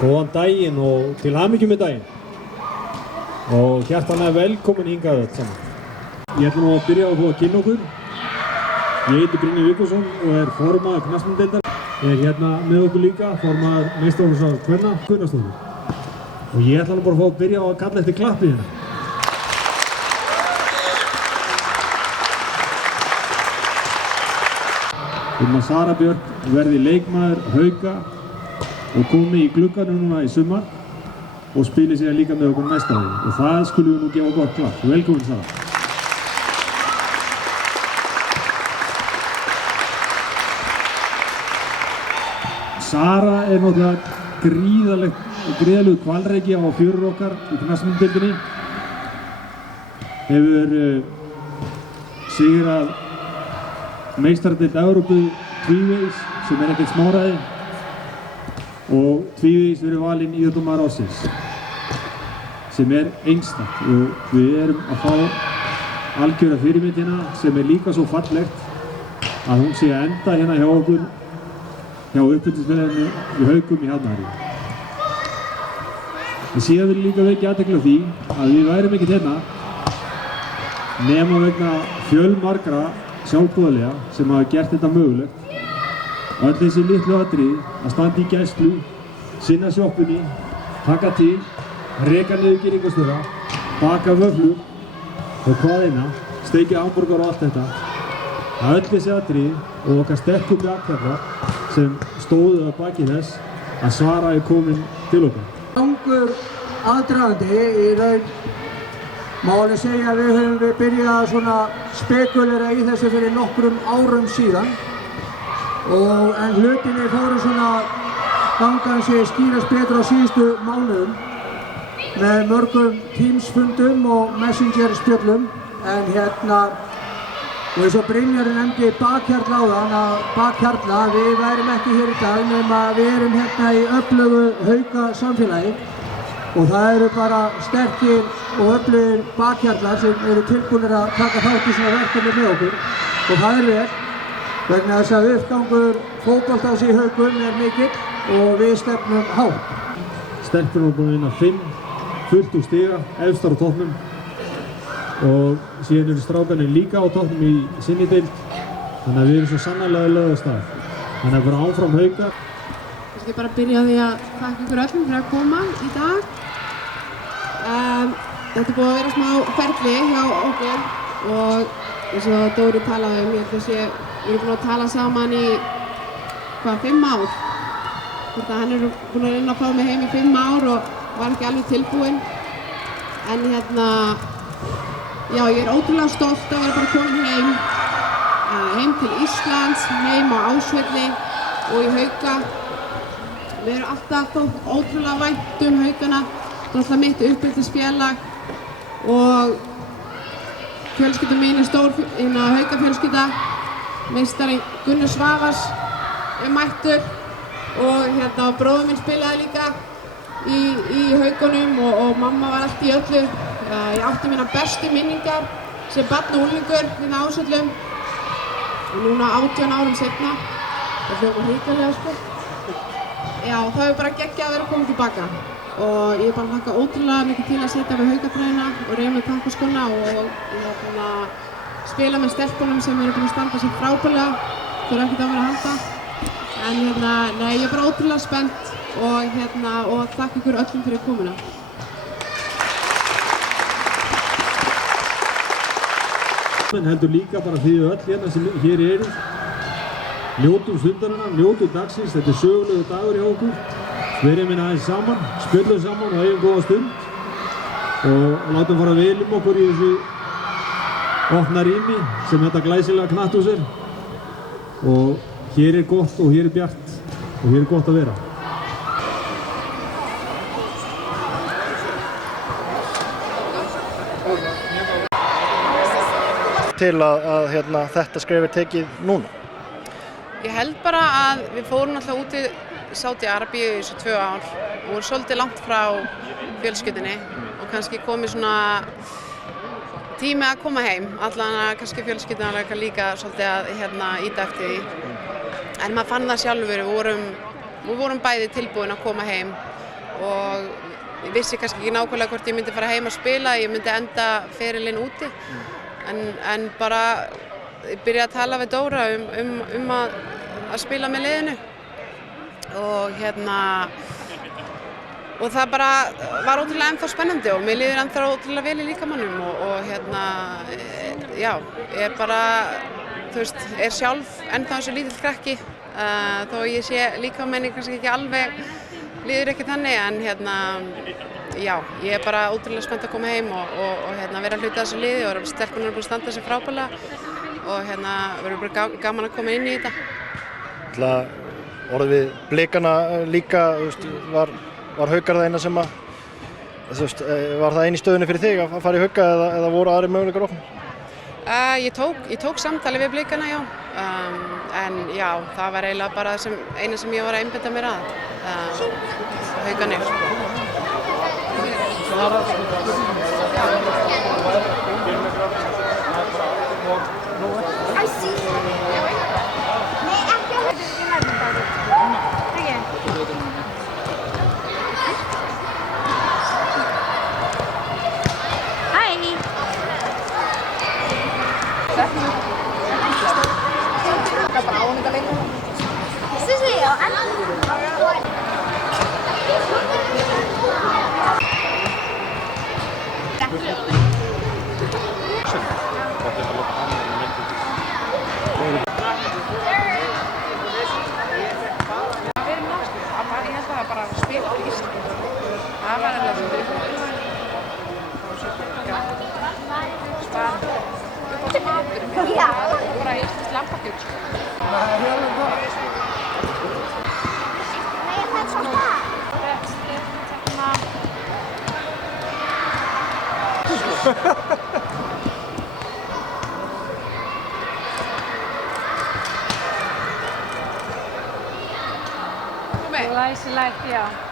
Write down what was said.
Góðan daginn og til hamingju með daginn. Og hjartanlega velkomin hingað öll saman. Ég ætla nú að byrja á að kynna okkur. Ég heiti Brynjar Vigfússon og formaður knattspyrnudeildar. Ég hérna með okkur líka, formaður meistaraflokks kvenna, Gunnarsdóttir. Og ég ætla nú bara að fá að byrja á að kalla eftir klappi hérna. Sara Björk verði leikmaður Hauka og komi í glugganum núna í sumar og spili sig líka með okkur næsta ári. Og það skulum við nú gefa gott klapp. Velkomin Sara. Sara náttúrulega gríðarlegur hvalreki á fjörur okkar í knattspyrnudeildinni. Hefur sigrað meistaradeild Evrópu tvívegis sem ekkert smáræði og tvívegis verið valinn íþróttamaður ársins sem einstakt og við erum að fá algjöra fyrirmyndina sem líka svo fallegt að hún sé að enda hérna hjá okkur hjá uppeldisfélaginu í Haukum í Hafnarfirði. En síðan vil ég líka vekja athygli á því að við værum ekkert hérna nema vegna fjölmargra sjálfboðaliða sem hafa gert þetta mögulegt. Öll þessi litlu atriði að standa í gæslu, sinna sjoppunni, taka til, reka niður girðingarstjóra, baka vöfflur og hvað eina, steikja hamborgara og allt þetta. Öll þessi atriði og okkar sterku bjargfjallar sem stóðu að baki þess að Sara komin til okkar. Langur aðdragandi í raun má alveg segja að við höfum byrjað svona spekulera í þessu fyrir nokkrum árum síðan en hlutinni fóru svona gangan sig skýrast betur á síðustu mánuðum með mörgum Teams-fundum og Messenger-spjöllum en og eins og Brynjar nefndi bakhjarla áðan að bakhjarla við værum ekki hér í dag nema við erum hérna í öflugu Hauka samfélagi og það eru bara sterkir og öflugir bakhjarlar sem eru tilbúnir að taka þátt í svona verkefni með okkur og það vel vegna þess að uppgangur fótboltans í Haukum mikill og við stefnum hátt. Stelpur búin að vinna 5 fullt úr stiga, efstar á toppnum og síðan eru strákarnir líka á toppnum í sinni deild þannig að við erum svo sannarlega lögð á stað. Þannig að bara áfram Hauka. Ég skal bara byrja á því að þakka ykkur öllum fyrir að koma í dag. Þetta búið að vera smá ferli hjá okkur og eins og Dóri talaði við erum búin að tala saman í 5 ár. Hann búin að reyna að fá mig heim í 5 ár og var ekki alveg tilbúinn. En ég er ótrúlega stolt að vera bara komin heim til Íslands, heim á Ásvelli og í Hauka. Við erum alltaf ótrúlega vænt Haukana. Það er alltaf mitt uppeldisfélag og fjölskyldan mín stór Haukafjölskylda. Meistarinn Gunnar Svavars mættur og bróðir minn spilaði líka í Haukunum og mamma var allt í öllu. Ég átti mínar bestu minningar sem barn og unglingur á Ásvöllum og núna 18 árum seinna. Það hljómar hrikalega sko. Já, það hefur bara geggjað að vera að koma tilbaka og ég er bara hlakka ótrúlega mikið til að setja við Haukabrauðina og reyna með tankaskóna og spila með stelpunum sem eru búin að standa sér frábærlega. Það er ekkert á mér að halda. En ég er bara ótrúlega spennt og þakka ykkur öllum fyrir komuna. Heldur líka bara því öll hérna sem hér eru. Njótum stundarinnar, njótum dagsins, þetta er sögulegu dagur hjá okkur. Við erum aðeins saman, spjöllum saman og eigum góða stund og látum fara vel okkur í þessu opna rými sem þetta glæsilega knatthús er. Og hér er gott og hér er bjart og hér er gott að vera. Til að þetta skref tekið núna? Ég held bara að við fórum alltaf út í Sádi-Arabíu í þessu 2 ár og vorum svolítið langt frá fjölskyldunni og kannski komið svona tími að koma heim, allan að kannski fjölskyldan líka svolítið að íta eftir því. En maður fann það sjálfur, við vorum bæði tilbúin að koma heim og ég vissi kannski ekki nákvæmlega hvort ég myndi fara heim að spila, ég myndi enda ferilinn úti en bara ég byrjaði að tala við Dóra um að spila með liðinu og það bara var ótrúlega ennþá spennandi og mér líður ennþá ótrúlega vel í líkamannum og já, ég bara, þú veist, er sjálf ennþá þessu lítill krakki þó ég sé líkamenni kannski ekki alveg, líður ekki þannig en já, ég er bara ótrúlega spennt að koma heim og vera hluti af þessu liði og stelpunar eru búin að standa sig frábærlega og verður bara gaman að koma inn í þetta. Orðið við Blikana líka, var Haukar það eina sem að, var það eini stöðunni fyrir þig að fara í Hauka eða voru aðrir möguleikar opnir? Ég tók samtali við Blikana, já, en já, það var eiginlega bara eina sem ég var að einbeita mér að, Haukanir. Glæsilegt, já.